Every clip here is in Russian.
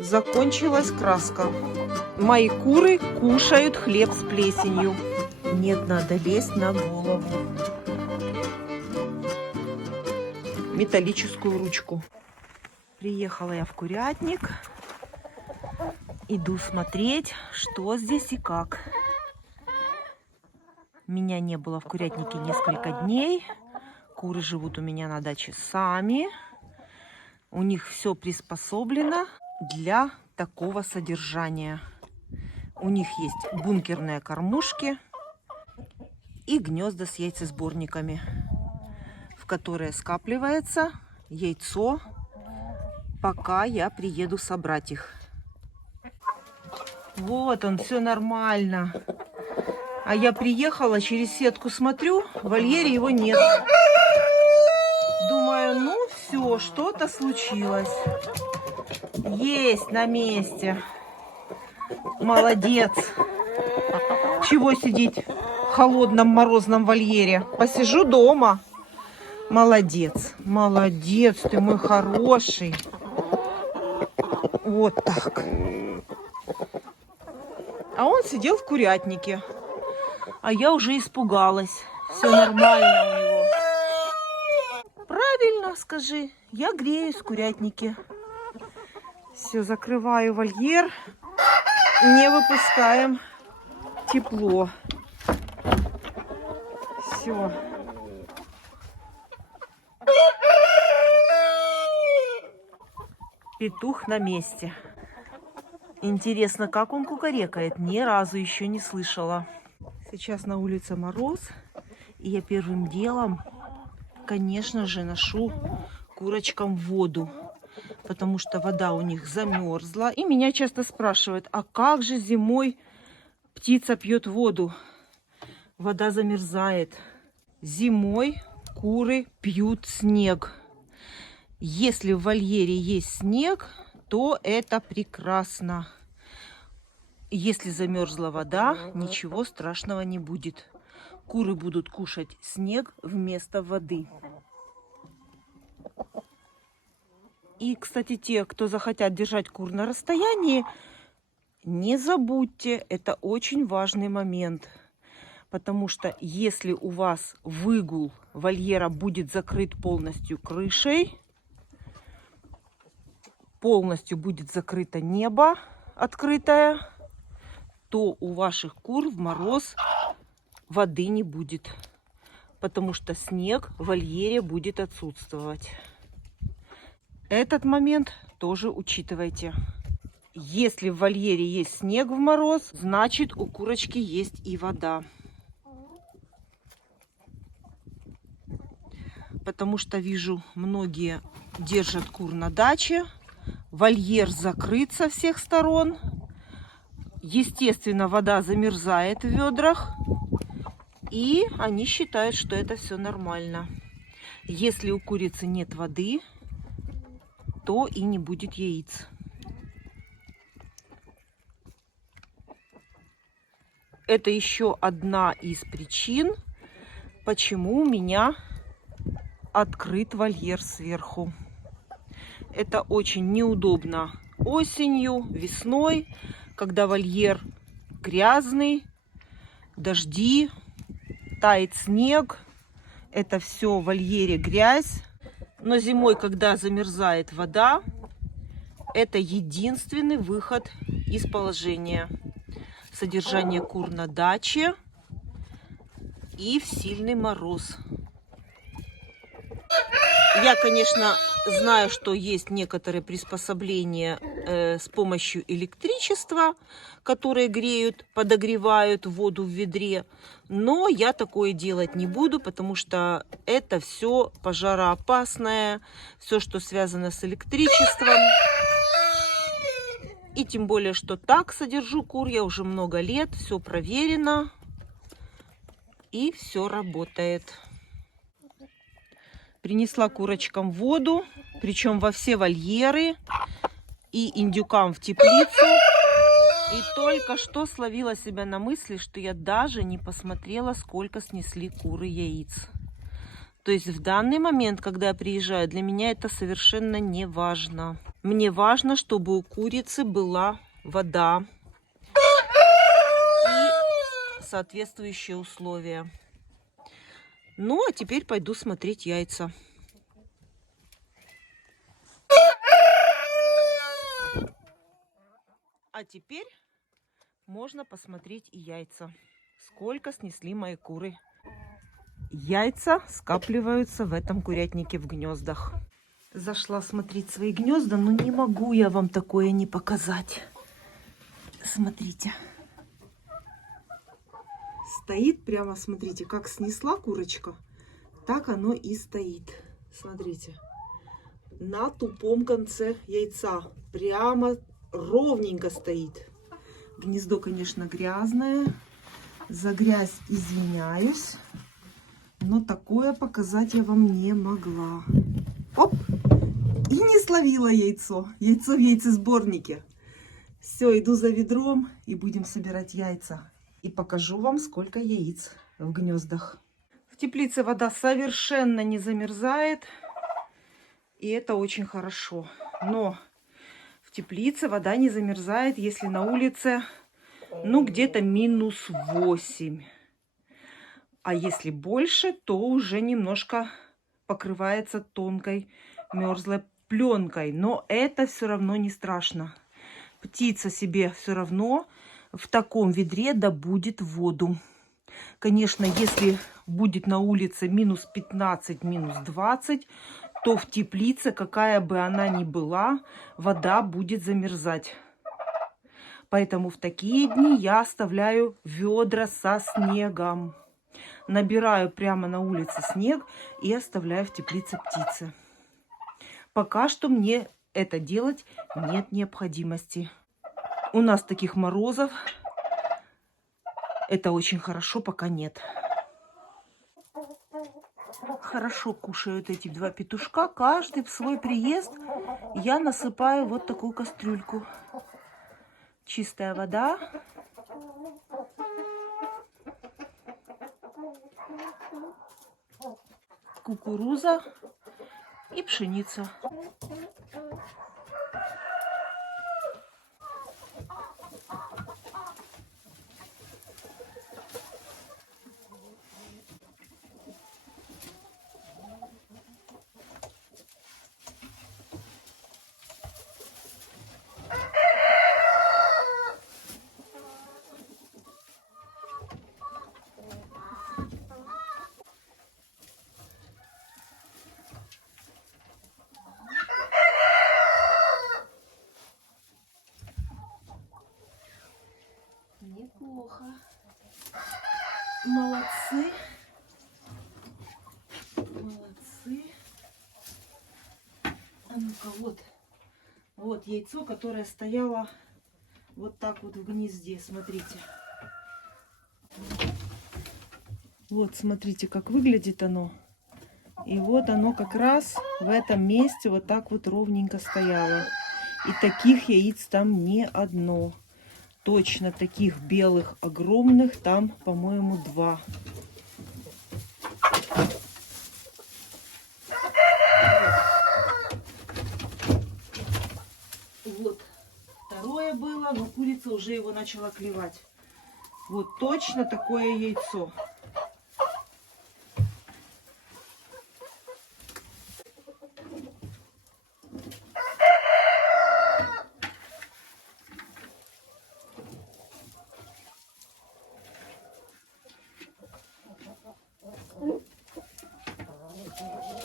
Закончилась краска. Мои куры кушают хлеб с плесенью. Нет, надо лезть на голову. Металлическую ручку. Приехала я в курятник. Иду смотреть, что здесь и как. Меня не было в курятнике несколько дней. Куры живут у меня на даче сами. У них все приспособлено для такого содержания. У них есть бункерные кормушки и гнезда с яйцесборниками, в которые скапливается яйцо, пока я приеду собрать их. Вот он, все нормально. А я приехала, через сетку смотрю, в вольере его нет. Думаю, ну все, что-то случилось. Есть на месте. Молодец. Чего сидеть в холодном морозном вольере? Посижу дома. Молодец. Молодец, ты мой хороший. Вот так. А он сидел в курятнике. А я уже испугалась. Все нормально у него. Правильно, скажи. Я греюсь в курятнике. Все, закрываю вольер. Не выпускаем тепло. Все. Петух на месте. Интересно, как он кукарекает? Ни разу еще не слышала. Сейчас на улице мороз. И я первым делом, конечно же, ношу курочкам воду. Потому что вода у них замерзла. И меня часто спрашивают, а как же зимой птица пьет воду? Вода замерзает. Зимой куры пьют снег. Если в вольере есть снег, то это прекрасно. Если замерзла вода, ничего страшного не будет. Куры будут кушать снег вместо воды. И, кстати, те, кто захотят держать кур на расстоянии, не забудьте, это очень важный момент. Потому что если у вас выгул вольера будет закрыт полностью крышей, полностью будет закрыто небо открытое, то у ваших кур в мороз воды не будет. Потому что снег в вольере будет отсутствовать. Этот момент тоже учитывайте. Если в вольере есть снег в мороз, значит у курочки есть и вода. Потому что вижу, многие держат кур на даче. Вольер закрыт со всех сторон. Естественно, вода замерзает в ведрах. И они считают, что это все нормально. Если у курицы нет воды, то и не будет яиц. Это еще одна из причин, почему у меня открыт вольер сверху. Это очень неудобно осенью, весной, когда вольер грязный, дожди, тает снег. Это все в вольере грязь. Но зимой, когда замерзает вода, это единственный выход из положения. Содержание кур на даче и в сильный мороз. Я, конечно, знаю, что есть некоторые приспособления с помощью электричества, которые греют, подогревают воду в ведре. Но я такое делать не буду, потому что это все пожароопасное, все, что связано с электричеством. И тем более, что так содержу кур я уже много лет, все проверено и все работает. Принесла курочкам воду, причем во все вольеры, и индюкам в теплицу. И только что словила себя на мысли, что я даже не посмотрела, сколько снесли куры яиц. То есть в данный момент, когда я приезжаю, для меня это совершенно не важно. Мне важно, чтобы у курицы была вода и соответствующие условия. Ну, а теперь пойду смотреть яйца. А теперь можно посмотреть и яйца. Сколько снесли мои куры. Яйца скапливаются в этом курятнике в гнездах. Зашла смотреть свои гнезда, но не могу я вам такое не показать. Смотрите. Стоит прямо, смотрите, как снесла курочка, так оно и стоит. Смотрите. На тупом конце яйца. Прямо ровненько стоит. Гнездо, конечно, грязное. За грязь извиняюсь. Но такое показать я вам не могла. Оп! И не словила яйцо. Яйцо в яйцесборнике. Все, иду за ведром и будем собирать яйца. И покажу вам, сколько яиц в гнездах. В теплице вода совершенно не замерзает. И это очень хорошо. Но в теплице вода не замерзает, если на улице, ну, где-то -8. А если больше, то уже немножко покрывается тонкой мерзлой пленкой. Но это все равно не страшно. Птица себе все равно в таком ведре добудет воду. Конечно, если будет на улице -15, -20, то в теплице, какая бы она ни была, вода будет замерзать. Поэтому в такие дни я оставляю ведра со снегом. Набираю прямо на улице снег и оставляю в теплице птицы. Пока что мне это делать нет необходимости. У нас таких морозов, это очень хорошо, пока нет. Хорошо кушают эти два петушка. Каждый в свой приезд я насыпаю вот такую кастрюльку. Чистая вода. Кукуруза и пшеница. Неплохо. Молодцы. Молодцы. А ну-ка, вот. Вот яйцо, которое стояло вот так вот в гнезде. Смотрите. Вот, смотрите, как выглядит оно. И вот оно как раз в этом месте вот так вот ровненько стояло. И таких яиц там не одно. Точно таких белых огромных там, по-моему, 2. Вот. Второе было, но курица уже его начала клевать. Вот точно такое яйцо.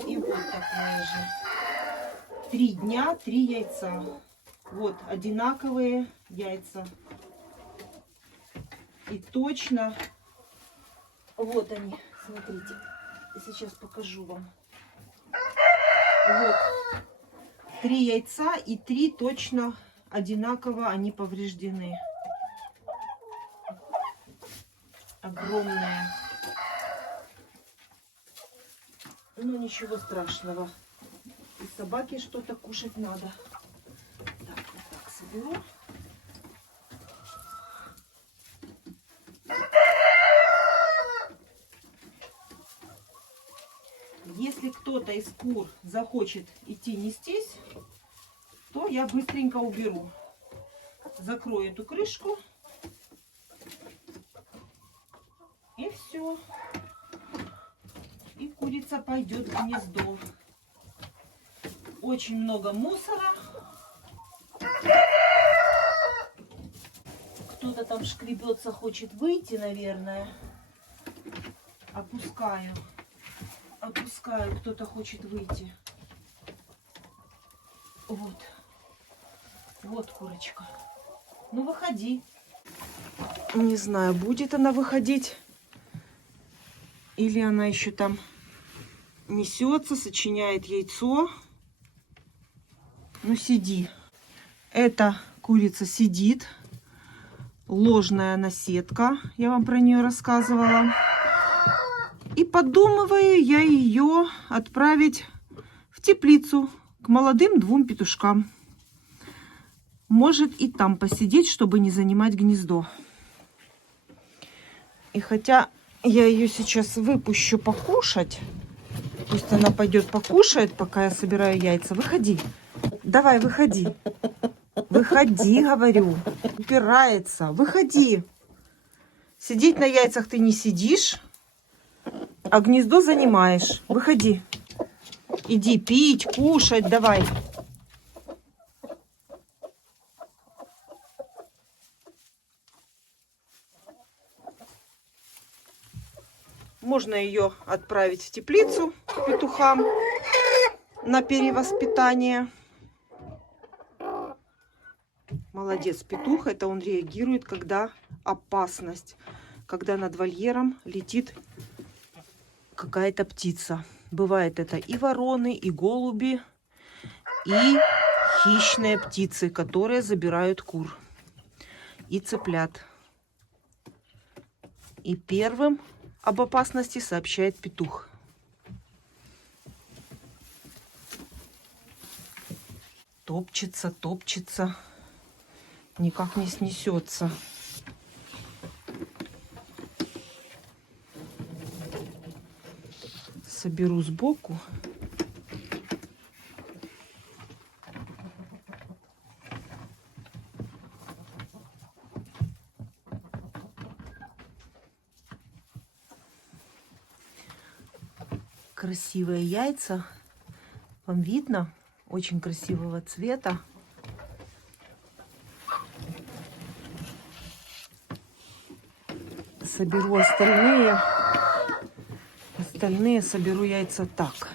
И вот такое же. 3 дня, 3 яйца. Вот одинаковые яйца. И точно, вот они, смотрите, сейчас покажу вам. Вот 3 яйца и 3 точно одинаково они повреждены. Огромные. Ну ничего страшного. И собаке что-то кушать надо. Так, вот так соберу. кто-то из кур захочет идти нестись, то я быстренько уберу. Закрою эту крышку. И все. И курица пойдет в гнездо. Очень много мусора. Кто-то там шкребется, хочет выйти, наверное. Опускаю. Опускаю. Кто-то хочет выйти. Вот. Вот курочка. Ну, выходи. Не знаю, будет она выходить. Или она еще там несется, сочиняет яйцо. Ну, сиди. Эта курица сидит. Ложная наседка. Я вам про нее рассказывала. И подумываю я ее отправить в теплицу к молодым 2 петушкам. Может и там посидеть, чтобы не занимать гнездо. И хотя я ее сейчас выпущу покушать, пусть она пойдет покушает, пока я собираю яйца. Выходи. Давай, выходи. Выходи, говорю. Упирается. Выходи. Сидеть на яйцах ты не сидишь, а гнездо занимаешь. Выходи. Иди пить, кушать, давай. Можно ее отправить в теплицу к петухам на перевоспитание. Молодец петух. Это он реагирует, когда опасность. Когда над вольером летит какая-то птица. Бывает это и вороны, и голуби, и хищные птицы, которые забирают кур и цыплят. И первым об опасности сообщает петух. Топчется, топчется, никак не снесется. Соберу сбоку. Красивые яйца. Вам видно? Очень красивого цвета. Соберу остальные. Остальные соберу яйца так.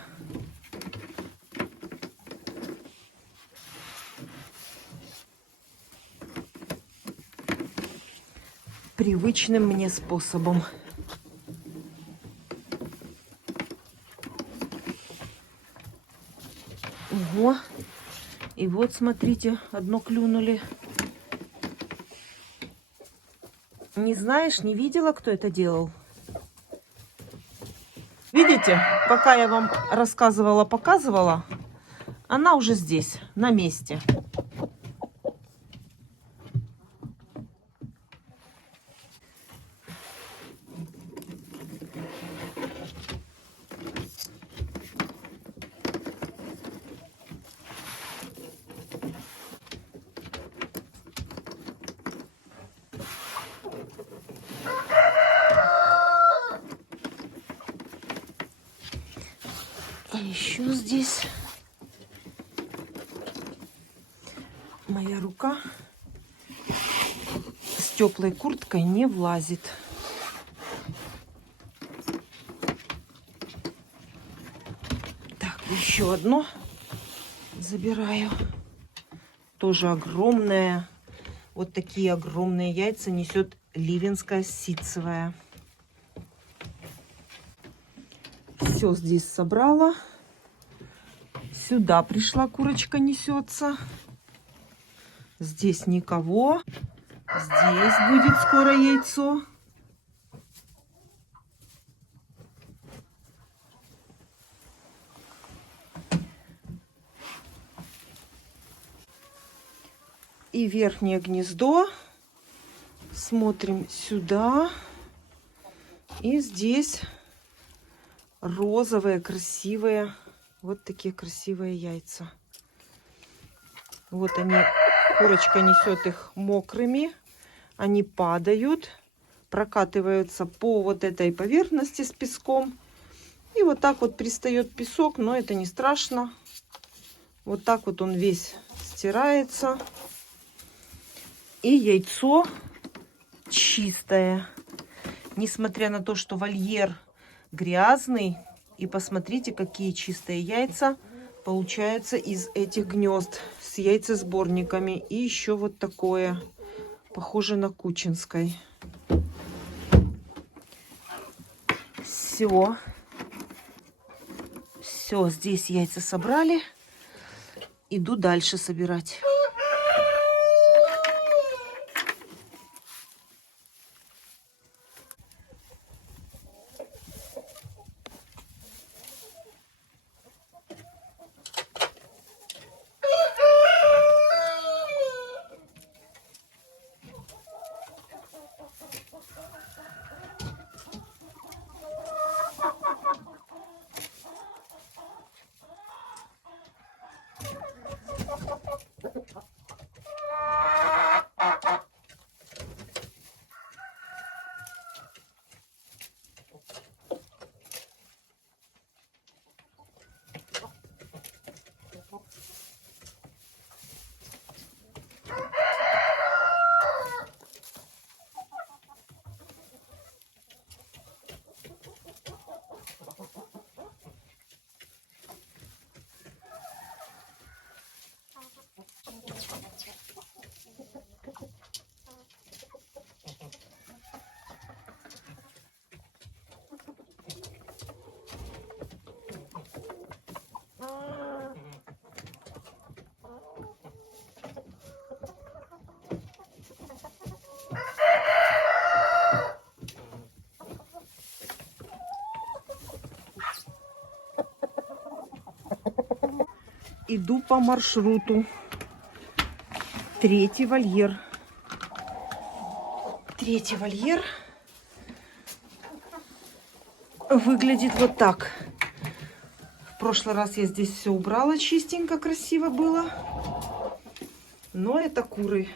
Привычным мне способом. Ого. И вот, смотрите, одно клюнули. Не знаешь, не видела, кто это делал? Видите, пока я вам рассказывала, показывала, она уже здесь, на месте. А еще здесь моя рука с теплой курткой не влазит. Так, еще одно забираю. Тоже огромное. Вот такие огромные яйца несет ливенская ситцевая. Все здесь собрала. Сюда пришла курочка, несется. Здесь никого. Здесь будет скоро яйцо. И верхнее гнездо. Смотрим сюда. И здесь розовые, красивые Вот такие красивые яйца. Вот они, курочка несет их мокрыми. Они падают, прокатываются по вот этой поверхности с песком. И вот так вот пристает песок, но это не страшно. Вот так вот он весь стирается. И яйцо чистое. Несмотря на то, что вольер грязный. И посмотрите, какие чистые яйца получаются из этих гнезд с яйцесборниками. И еще вот такое, похоже на кучинской. Все. Все, здесь яйца собрали. Иду дальше собирать. Иду по маршруту. Третий вольер. Третий вольер выглядит вот так. В прошлый раз я здесь все убрала чистенько, красиво было. Но это куры.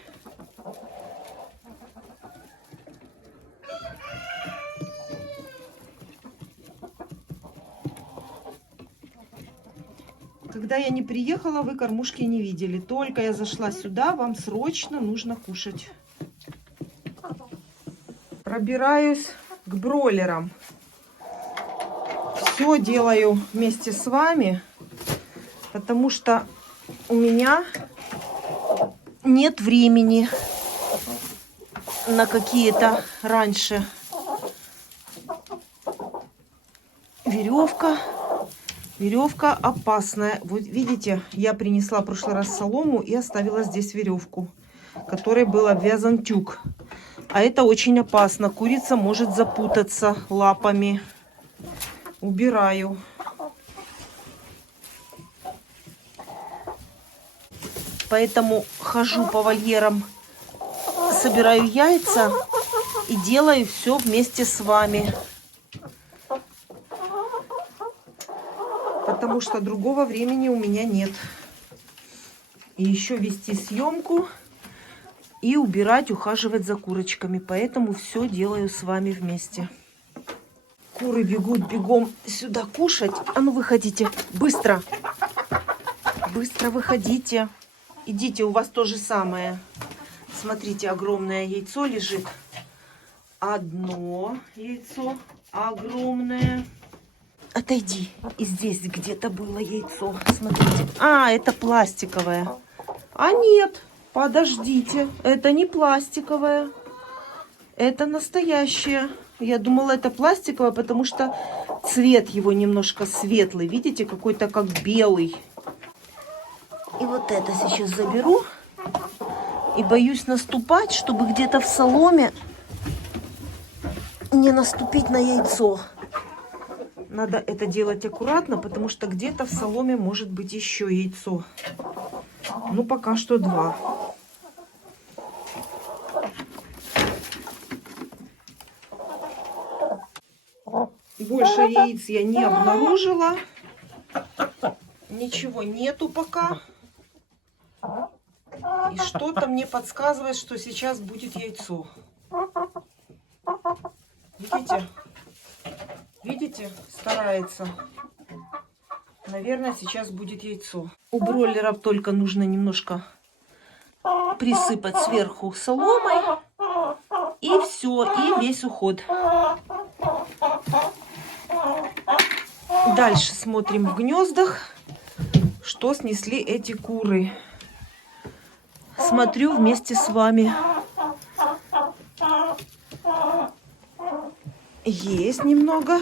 Когда я не приехала, вы кормушки не видели. Только я зашла сюда, вам срочно нужно кушать. Пробираюсь к бройлерам. Все делаю вместе с вами, потому что у меня нет времени на какие-то раньше. Веревка опасная. Вот видите, я принесла в прошлый раз солому и оставила здесь веревку, которой был обвязан тюк. А это очень опасно. Курица может запутаться лапами. Убираю. Поэтому хожу по вольерам, собираю яйца и делаю все вместе с вами. Потому что другого времени у меня нет. И еще вести съемку и убирать, ухаживать за курочками. Поэтому все делаю с вами вместе. Куры бегут бегом сюда кушать. А ну выходите, быстро. Быстро выходите. Идите, у вас то же самое. Смотрите, огромное яйцо лежит. Одно яйцо огромное. Отойди. И здесь где-то было яйцо. Смотрите. А, это пластиковое. А нет, подождите. Это не пластиковое. Это настоящее. Я думала, это пластиковое, потому что цвет его немножко светлый. Видите, какой-то как белый. И вот это сейчас заберу. И боюсь наступать, чтобы где-то в соломе не наступить на яйцо. Надо это делать аккуратно, потому что где-то в соломе может быть еще яйцо. Ну, пока что 2. Больше яиц я не обнаружила. ничего нету пока. И что-то мне подсказывает, что сейчас будет яйцо. Видите? Видите? Старается. Наверное, сейчас будет яйцо. У бройлеров только нужно немножко присыпать сверху соломой. И все, и весь уход. Дальше смотрим в гнездах, что снесли эти куры. Смотрю вместе с вами. Есть немного.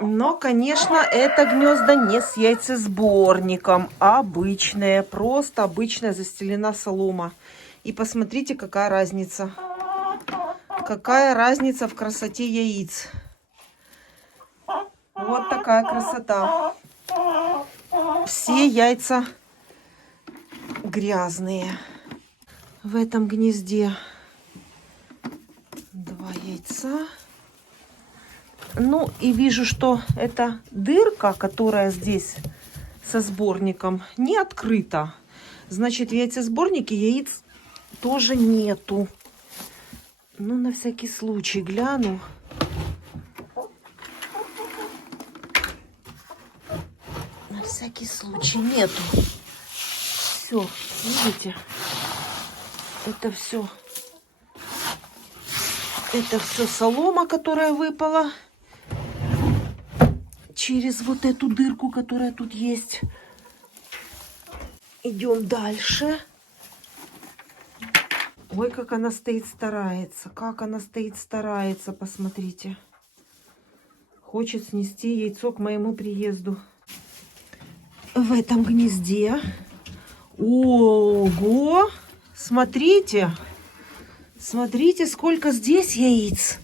Но, конечно, это гнезда не с яйцесборником, а обычное. Просто обычная застелена солома. И посмотрите, какая разница. Какая разница в красоте яиц. Вот такая красота. Все яйца грязные. В этом гнезде 2 яйца. Ну и вижу, что эта дырка, которая здесь со сборником, не открыта. Значит, в яйцесборнике яиц тоже нету. Ну, на всякий случай гляну. На всякий случай нету. Все, видите? Это все солома, которая выпала через вот эту дырку, которая тут есть. Идем дальше. Ой, как она стоит, старается. Как она стоит, старается, посмотрите. Хочет снести яйцо к моему приезду. В этом гнезде. Ого! Смотрите. Смотрите, сколько здесь яиц.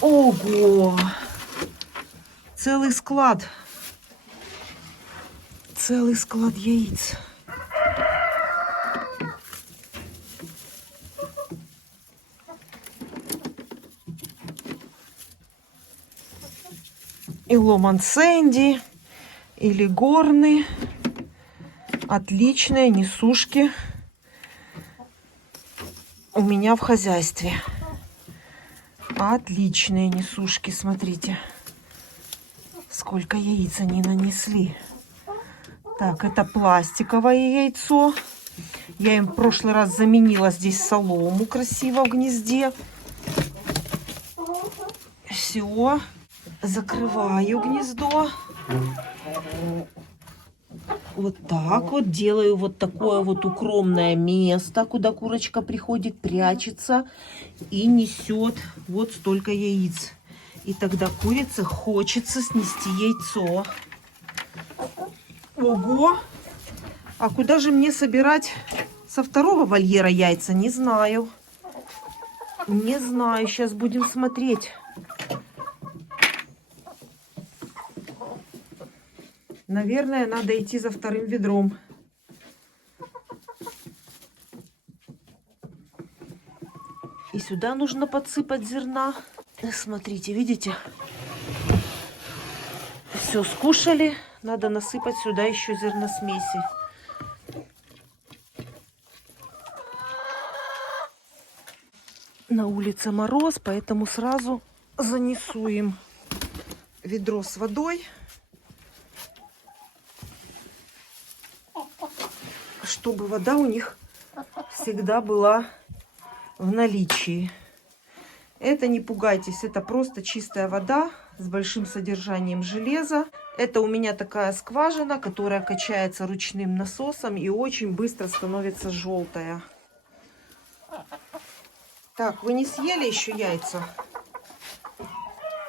Ого! Целый склад. Целый склад яиц. И Ломан Сэнди, или горный. Отличные несушки у меня в хозяйстве. Отличные несушки, смотрите. Сколько яиц они нанесли. Так, это пластиковое яйцо. Я им в прошлый раз заменила здесь солому красиво в гнезде. Все. Закрываю гнездо. Вот так вот. Делаю вот такое вот укромное место, куда курочка приходит, прячется и несет вот столько яиц. И тогда курице хочется снести яйцо. Ого! А куда же мне собирать со второго вольера яйца? Не знаю. Не знаю. Сейчас будем смотреть. Наверное, надо идти за вторым ведром. И сюда нужно подсыпать зерна. Смотрите, видите? Все скушали. Надо насыпать сюда еще зерносмеси. На улице мороз, поэтому сразу занесу им ведро с водой, чтобы вода у них всегда была в наличии. Это, не пугайтесь, это просто чистая вода с большим содержанием железа. Это у меня такая скважина, которая качается ручным насосом и очень быстро становится желтая. Так, вы не съели еще яйца?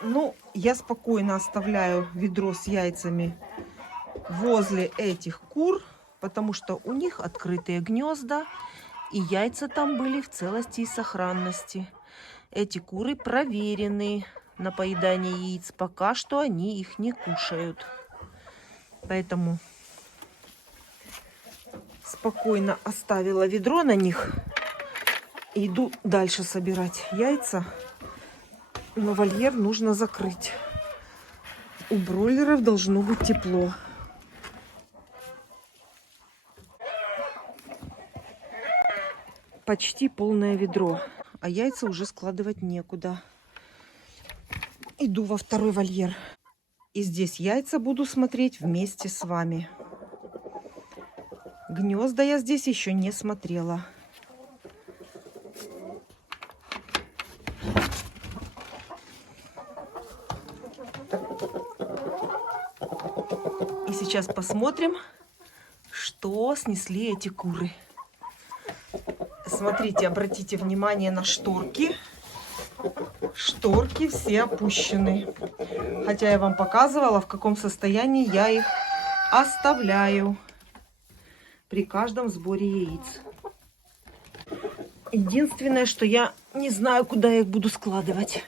Ну, я спокойно оставляю ведро с яйцами возле этих кур, потому что у них открытые гнезда, и яйца там были в целости и сохранности. Эти куры проверены на поедание яиц. Пока что они их не кушают. Поэтому спокойно оставила ведро на них. Иду дальше собирать яйца. Но вольер нужно закрыть. У бройлеров должно быть тепло. Почти полное ведро, а яйца уже складывать некуда. Иду во второй вольер. И здесь яйца буду смотреть вместе с вами. Гнезда я здесь еще не смотрела. И сейчас посмотрим, что снесли эти куры. Смотрите, обратите внимание на шторки. Шторки все опущены. Хотя я вам показывала, в каком состоянии я их оставляю при каждом сборе яиц. Единственное, что я не знаю, куда я их буду складывать.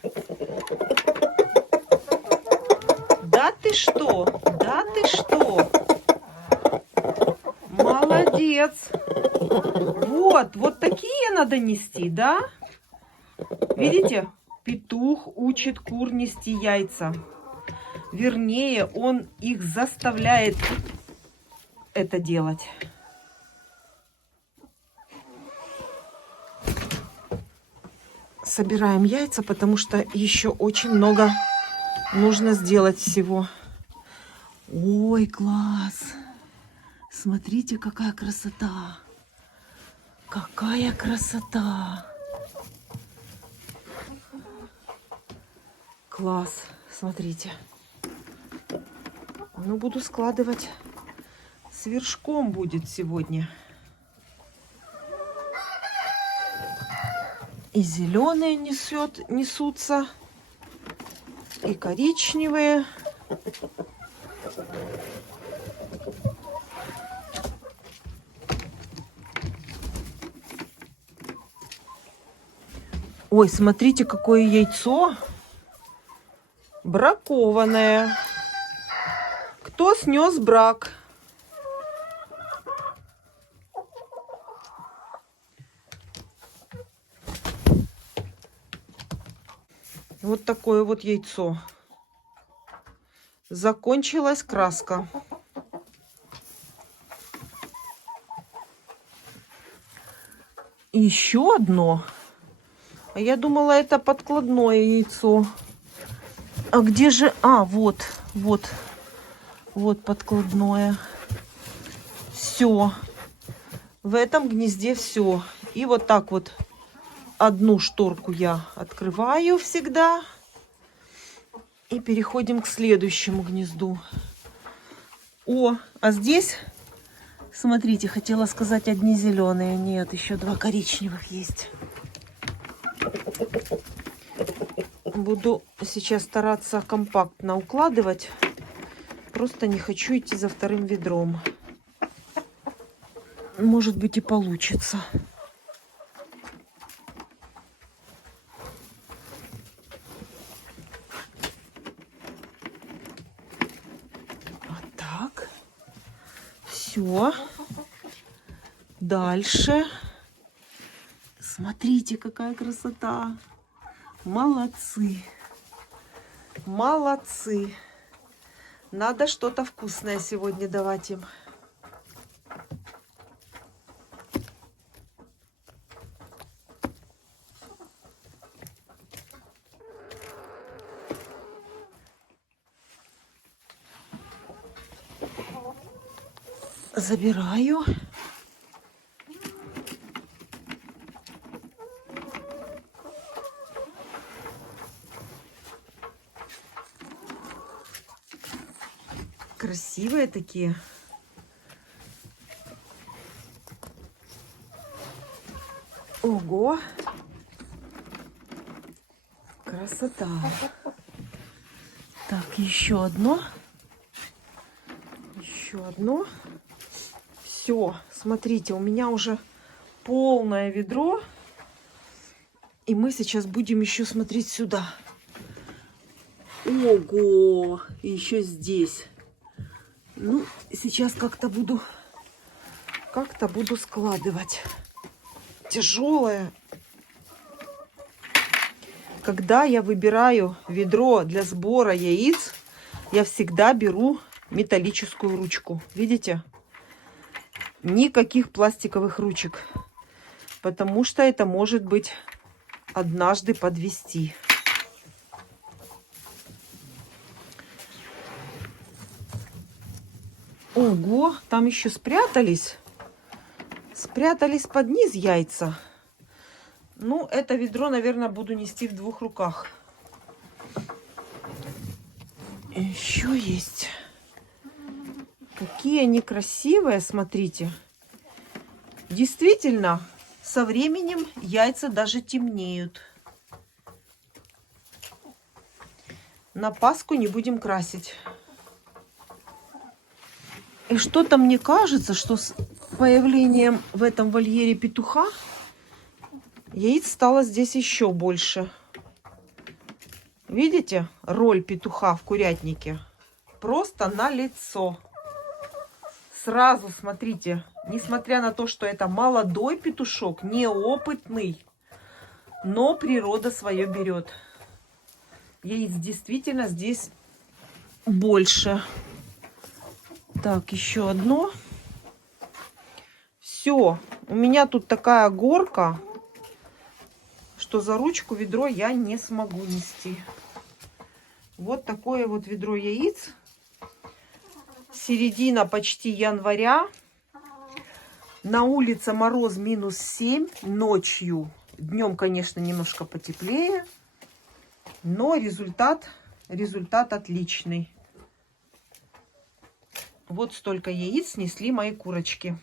Да ты что? Да ты что? Молодец! Вот такие надо нести, да? Видите? Петух учит кур нести яйца. Вернее, он их заставляет это делать. Собираем яйца, потому что еще очень много нужно сделать всего. Ой, класс! Смотрите, какая красота! Какая красота! Класс! Смотрите. Ну, буду складывать. С вершком будет сегодня. И зеленые несутся, и коричневые. Ой, смотрите, какое яйцо бракованное. Кто снес брак? Вот такое вот яйцо. Закончилась краска. И еще одно. А я думала, это подкладное яйцо. А где же... А, вот подкладное. Все. В этом гнезде все. И вот так вот одну шторку я открываю всегда. И переходим к следующему гнезду. О, а здесь, смотрите, хотела сказать одни зеленые. Нет, еще два коричневых есть. Буду сейчас стараться компактно укладывать. Просто не хочу идти за вторым ведром. Может быть, и получится. Вот так. Все. Дальше. Смотрите, какая красота. Молодцы. Молодцы. Надо что-то вкусное сегодня давать им. Забираю. Красивые такие. Ого! Красота! Так, еще одно. Еще одно. Все, смотрите, у меня уже полное ведро. И мы сейчас будем еще смотреть сюда. Ого! И еще здесь. Ну, сейчас как-то буду складывать. Тяжелое. Когда я выбираю ведро для сбора яиц, я всегда беру металлическую ручку. Видите? Никаких пластиковых ручек. Потому что это может быть однажды подвести. Ого, там еще спрятались. Спрятались под низ яйца. Ну, это ведро, наверное, буду нести в 2 руках. Еще есть. Какие они красивые, смотрите. Действительно, со временем яйца даже темнеют. На Пасху не будем красить. И что-то мне кажется, что с появлением в этом вольере петуха яиц стало здесь еще больше. Видите, роль петуха в курятнике просто налицо. Сразу смотрите, несмотря на то, что это молодой петушок, неопытный, но природа свое берет. Яиц действительно здесь больше. Так, еще одно. Все, у меня тут такая горка, что за ручку ведро я не смогу нести. Вот такое вот ведро яиц. Середина почти января. На улице мороз -7 ночью. Днем, конечно, немножко потеплее. Но результат отличный. Вот столько яиц снесли мои курочки.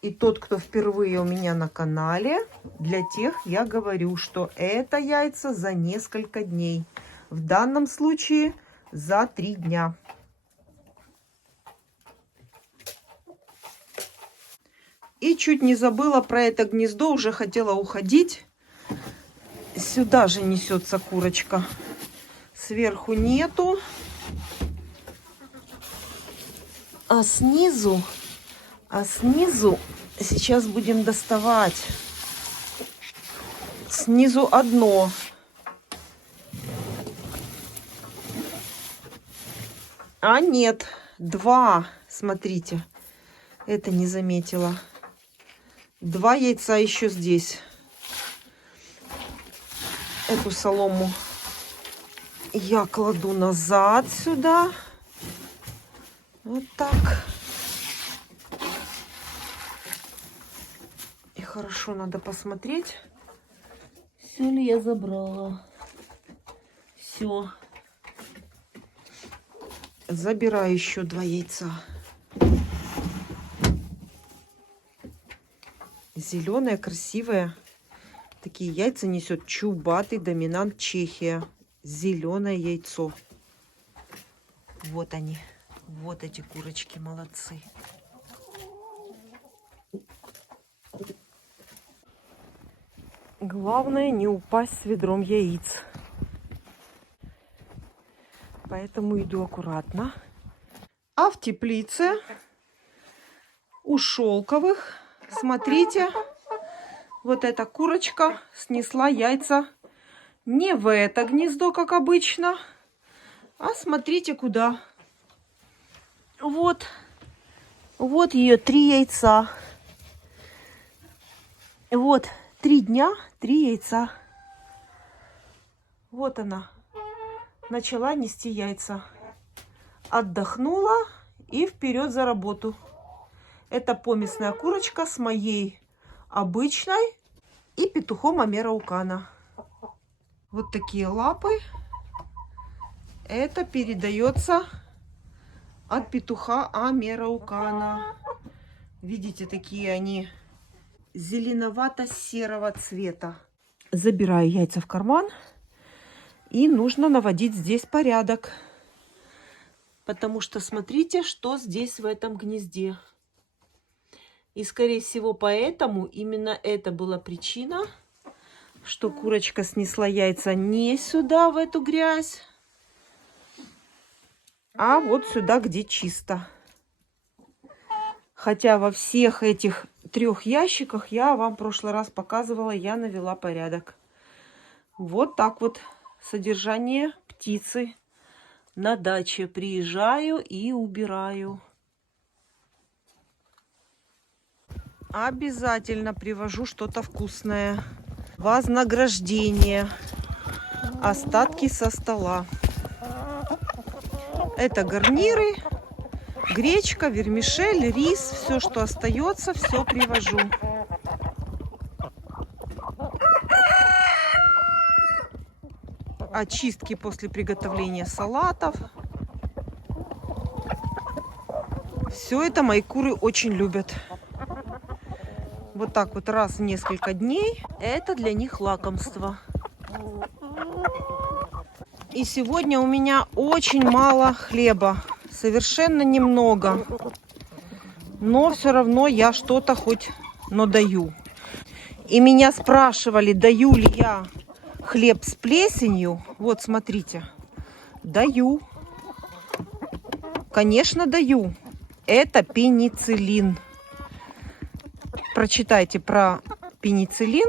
И тот, кто впервые у меня на канале, для тех я говорю, что это яйца за несколько дней. В данном случае за 3 дня. И чуть не забыла про это гнездо, уже хотела уходить. Сюда же несется курочка. Сверху нету. А снизу сейчас будем доставать. Снизу одно. А нет, 2. Смотрите, это не заметила. 2 яйца еще здесь. Эту солому я кладу назад сюда. Вот так. И хорошо надо посмотреть, все ли я забрала. Все. Забираю еще 2 яйца. Зеленые, красивые. Такие яйца несет чубатый доминант Чехия. Зеленое яйцо. Вот они. Вот эти курочки, молодцы. Главное не упасть с ведром яиц. Поэтому иду аккуратно. А в теплице у Шелковых, смотрите, вот эта курочка снесла яйца не в это гнездо, как обычно, а смотрите куда. Вот ее 3 яйца. Вот 3 дня, 3 яйца. Вот она. Начала нести яйца. Отдохнула и вперед за работу. Это помесная курочка с моей обычной и петухом Амераукана. Вот такие лапы. Это передается от петуха Амераукана. Видите, такие они зеленовато-серого цвета. Забираю яйца в карман. И нужно наводить здесь порядок. Потому что смотрите, что здесь в этом гнезде. И, скорее всего, поэтому именно это была причина, что курочка снесла яйца не сюда, в эту грязь, а вот сюда, где чисто. Хотя во всех этих 3 ящиках я вам в прошлый раз показывала, я навела порядок. Вот так вот содержание птицы на даче приезжаю и убираю. Обязательно привожу что-то вкусное. Вознаграждение. Остатки со стола. Это гарниры, гречка, вермишель, рис. Все, что остается, все привожу. Очистки после приготовления салатов. Все это мои куры очень любят. Вот так вот раз в несколько дней. Это для них лакомство. И сегодня у меня очень мало хлеба. Совершенно немного. Но все равно я что-то хоть, но даю. И меня спрашивали, даю ли я хлеб с плесенью. Вот, смотрите. Даю. Конечно, даю. Это пенициллин. Прочитайте про пенициллин.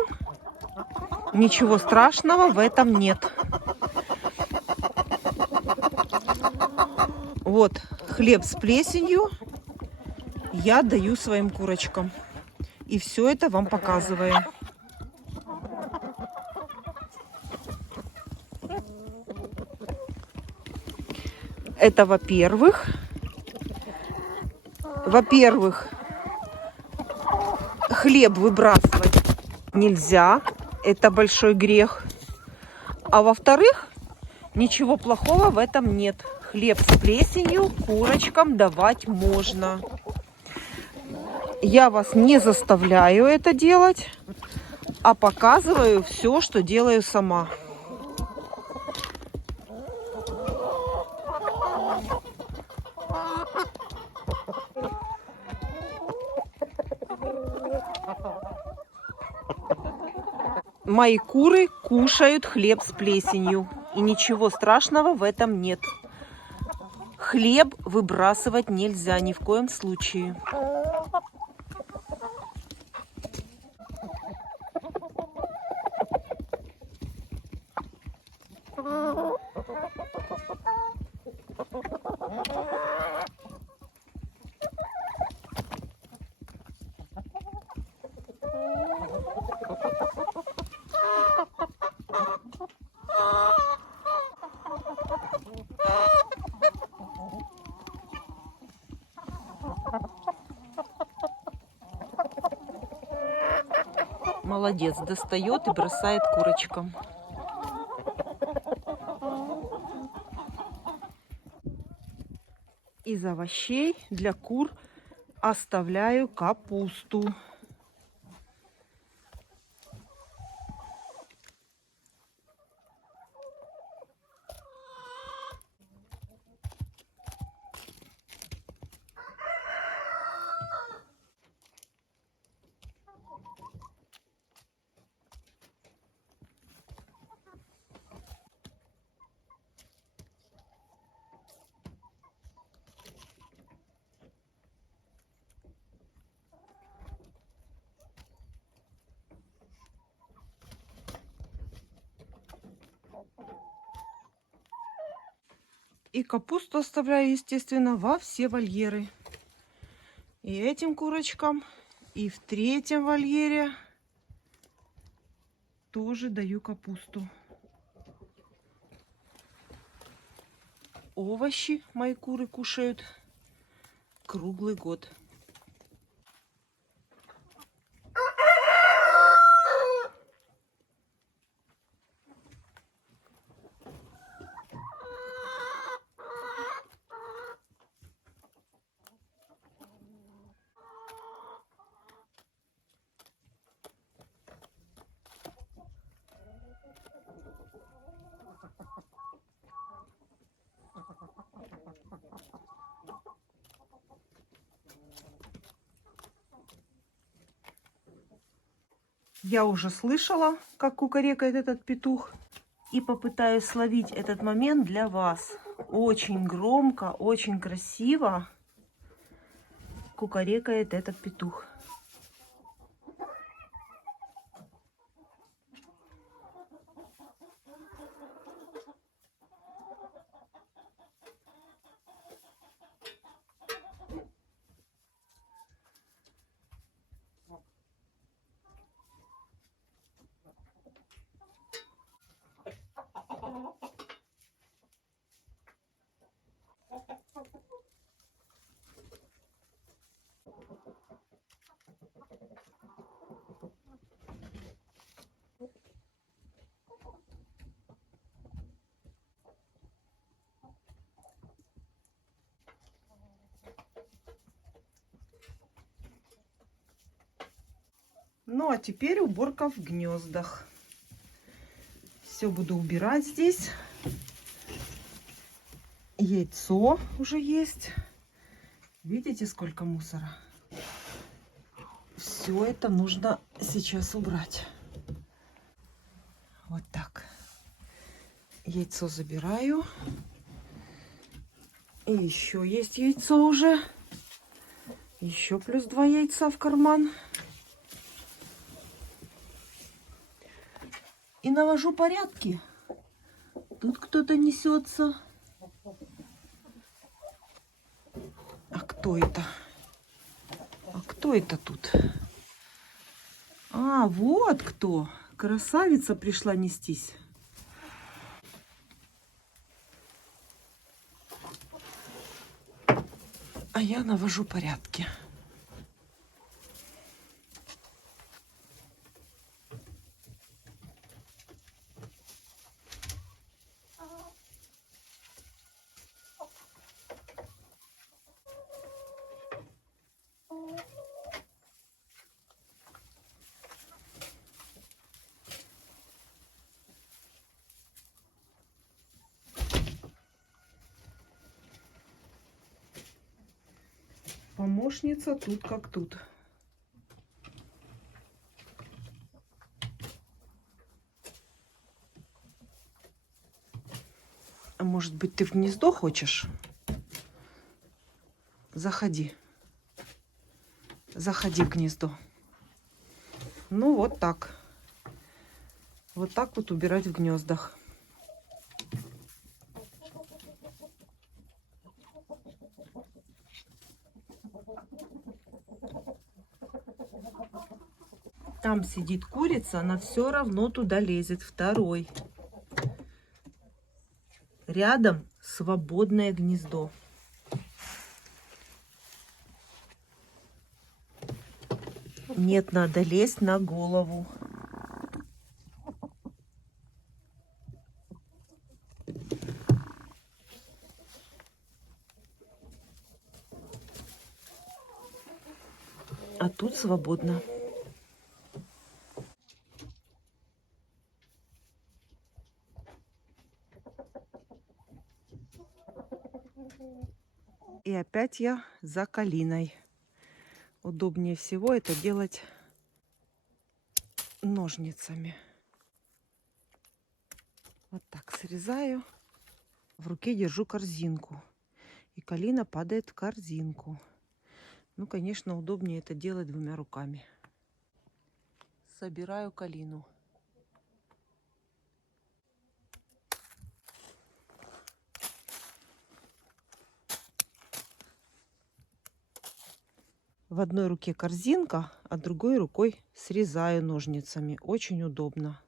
Ничего страшного в этом нет. Вот хлеб с плесенью я даю своим курочкам. И все это вам показываю. Это во-первых. Во-первых, хлеб выбрасывать нельзя. Это большой грех. А во-вторых, ничего плохого в этом нет. Хлеб с плесенью курочкам давать можно. Я вас не заставляю это делать, а показываю все, что делаю сама. Мои куры кушают хлеб с плесенью. И ничего страшного в этом нет. Хлеб выбрасывать нельзя ни в коем случае. Молодец, достает и бросает курочкам. Из овощей для кур оставляю капусту. И капусту оставляю, естественно, во все вольеры. И этим курочкам, и в третьем вольере тоже даю капусту. Овощи мои куры кушают круглый год. Я уже слышала, как кукарекает этот петух. И попытаюсь словить этот момент для вас. Очень громко, очень красиво кукарекает этот петух. Ну, а теперь уборка в гнездах. Все буду убирать здесь. Яйцо уже есть. Видите, сколько мусора? Все это нужно сейчас убрать. Вот так. Яйцо забираю. И еще есть яйцо уже. Еще плюс 2 яйца в карман. И навожу порядки. Тут кто-то несется. А кто это? А кто это тут? А, вот кто. Красавица пришла нестись. А я навожу порядки. Помощница тут как тут. А может быть, ты в гнездо хочешь? Заходи. Заходи в гнездо. Ну, вот так. Вот так вот убирать в гнездах. Там сидит курица, она все равно туда лезет. Второй. Рядом свободное гнездо. Нет, надо лезть на голову. А тут свободно. И опять я за калиной. Удобнее всего это делать ножницами. Вот так срезаю. В руке держу корзинку. И калина падает в корзинку. Ну, конечно, удобнее это делать двумя руками. Собираю калину. В одной руке корзинка, а другой рукой срезаю ножницами. Очень удобно.